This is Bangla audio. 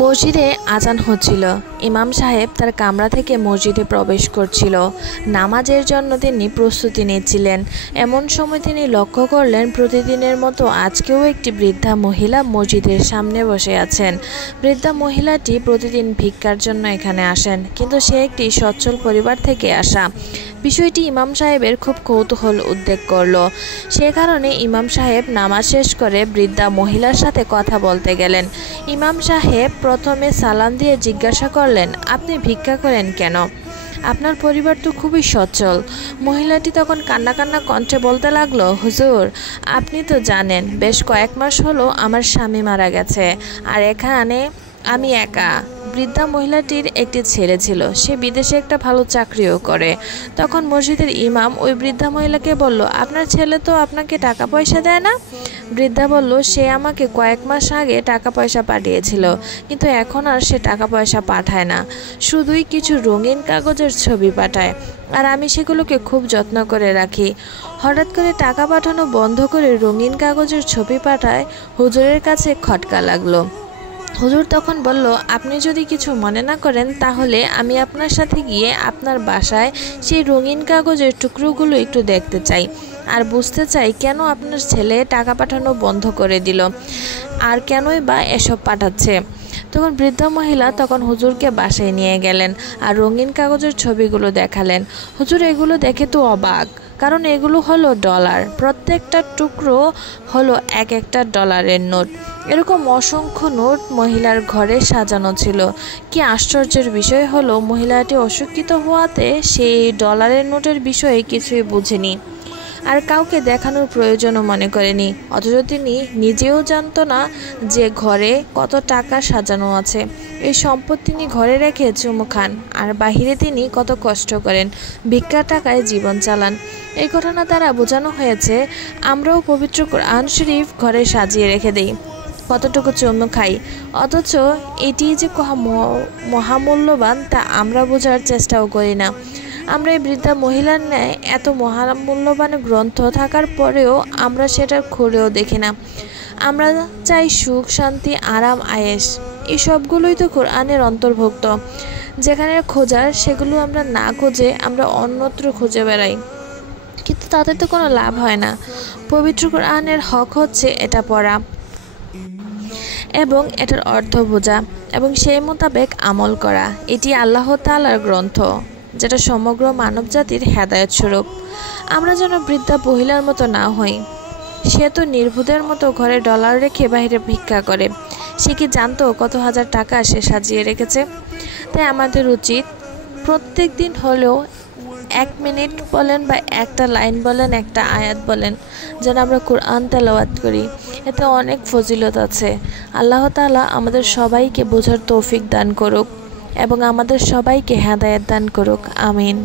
মসজিদে আজান হচ্ছিল। ইমাম সাহেব তার কামরা থেকে মসজিদে প্রবেশ করছিল। নামাজের জন্য তিনি প্রস্তুতি নিচ্ছিলেন। এমন সময় তিনি লক্ষ্য করলেন প্রতিদিনের মতো আজকেও একটি বৃদ্ধা মহিলা মসজিদের সামনে বসে আছেন। বৃদ্ধা মহিলাটি প্রতিদিন ভিক্ষার জন্য এখানে আসেন, কিন্তু সে একটি সচ্ছল পরিবার থেকে আসা। বিষয়টি ইমাম সাহেবের খুব কৌতূহল উদ্বেগ করল। সে কারণে ইমাম সাহেব নামাজ শেষ করে বৃদ্ধা মহিলার সাথে কথা বলতে গেলেন। ইমাম সাহেব প্রথমে সালাম দিয়ে জিজ্ঞাসা করলেন, আপনি ভিক্ষা করেন কেন? আপনার পরিবার তো খুবই সচ্ছল। মহিলাটি তখন কান্না কণ্ঠে বলতে লাগলো, হুজুর, আপনি তো জানেন বেশ কয়েক মাস হলো আমার স্বামী মারা গেছে, আর এখানে আমি একা। বৃদ্ধা মহিলাটির একটি ছেলে ছিল, সে বিদেশে একটা ভালো চাকরিও করে। তখন মসজিদের ইমাম ওই বৃদ্ধা মহিলাকে বলল, আপনার ছেলে তো আপনাকে টাকা পয়সা দেয় না? বৃদ্ধা বলল, সে আমাকে কয়েক মাস আগে টাকা পয়সা পাঠিয়েছিল, কিন্তু এখন আর সে টাকা পয়সা পাঠায় না, শুধুই কিছু রঙিন কাগজের ছবি পাঠায়, আর আমি সেগুলোকে খুব যত্ন করে রাখি। হঠাৎ করে টাকা পাঠানো বন্ধ করে রঙিন কাগজের ছবি পাঠায় হুজুরের কাছে খটকা লাগলো। হুজুর তখন বলল, আপনি যদি কিছু মনে না করেন তাহলে আমি আপনার সাথে গিয়ে আপনার বাসায় সেই রঙিন কাগজের টুকরোগুলো একটু দেখতে চাই, আর বুঝতে চাই কেন আপনার ছেলে টাকা পাঠানো বন্ধ করে দিল, আর কেনই বা এসব পাঠাচ্ছে। তখন বৃদ্ধা মহিলা হুজুরকে বাসায় নিয়ে গেলেন আর রঙিন কাগজের ছবিগুলো দেখালেন। হুজুর এগুলো দেখে তো অবাক, কারণ এগুলো হলো ডলার, প্রত্যেকটা টুকরো হলো এক একটা ডলারের নোট। এরকম অসংখ্য নোট মহিলার ঘরে সাজানো ছিল। কি আশ্চর্যের বিষয় হলো, মহিলাটি অশিক্ষিত হওয়াতে সেই ডলারের নোটের বিষয়ে কিছুই বুঝেনি, আর কাউকে দেখানোর প্রয়োজনও মনে করেনি। অথচ তিনি নিজেও জানতো না যে ঘরে কত টাকা সাজানো আছে। এই সম্পদ তিনি ঘরে রেখে চুমু খান, আর বাহিরে তিনি কত কষ্ট করেন, ভিক্ষার টাকায় জীবন চালান। এই ঘটনা দ্বারা বোঝানো হয়েছে আমরাও পবিত্র কোরআন শরীফ ঘরে সাজিয়ে রেখে দেই, কতটুকু চুমু খাই, অথচ এটি যে মহামূল্যবান তা আমরা বোঝার চেষ্টাও করি না। আমরা এই বৃদ্ধা মহিলার ন্যায় এত মহামূল্যবান গ্রন্থ থাকার পরেও আমরা সেটার খুলেও দেখি না। আমরা চাই সুখ, শান্তি, আরাম, আয়েশ। এই সবগুলোই তো কোরআনের অন্তর্ভুক্ত। যেখানে খোঁজার সেগুলো আমরা না খুঁজে আমরা অন্যত্র খুঁজে বেড়াই, কিন্তু তাতে তো কোনো লাভ হয় না। পবিত্র কোরআনের হক হচ্ছে এটা পড়া এবং এটার অর্থ বোঝা এবং সেই মোতাবেক আমল করা। এটি আল্লাহ তাআলার গ্রন্থ, যেটা সমগ্র মানব জাতির হেদায়েত স্বরূপ। আমরা যেন বৃদ্ধা মহিলার মতো না হই। সে তো নির্বুধের মতো ঘরে ডলার রেখে বাইরে ভিক্ষা করে। সে কি জানতো কত হাজার টাকা সে সাজিয়ে রেখেছে? তাই আমাদের উচিত প্রত্যেক দিন হলেও 1 মিনিট বলেন বা একটা লাইন বলেন, একটা আয়াত বলেন, যেন আমরা কোরআন তেলাওয়াত করি। এতে অনেক ফজিলত আছে। আল্লাহ তাআলা আমাদের সবাইকে বোঝার তৌফিক দান করুক এবং আমাদের সবাইকে হেদায়েত দান করুক। আমিন।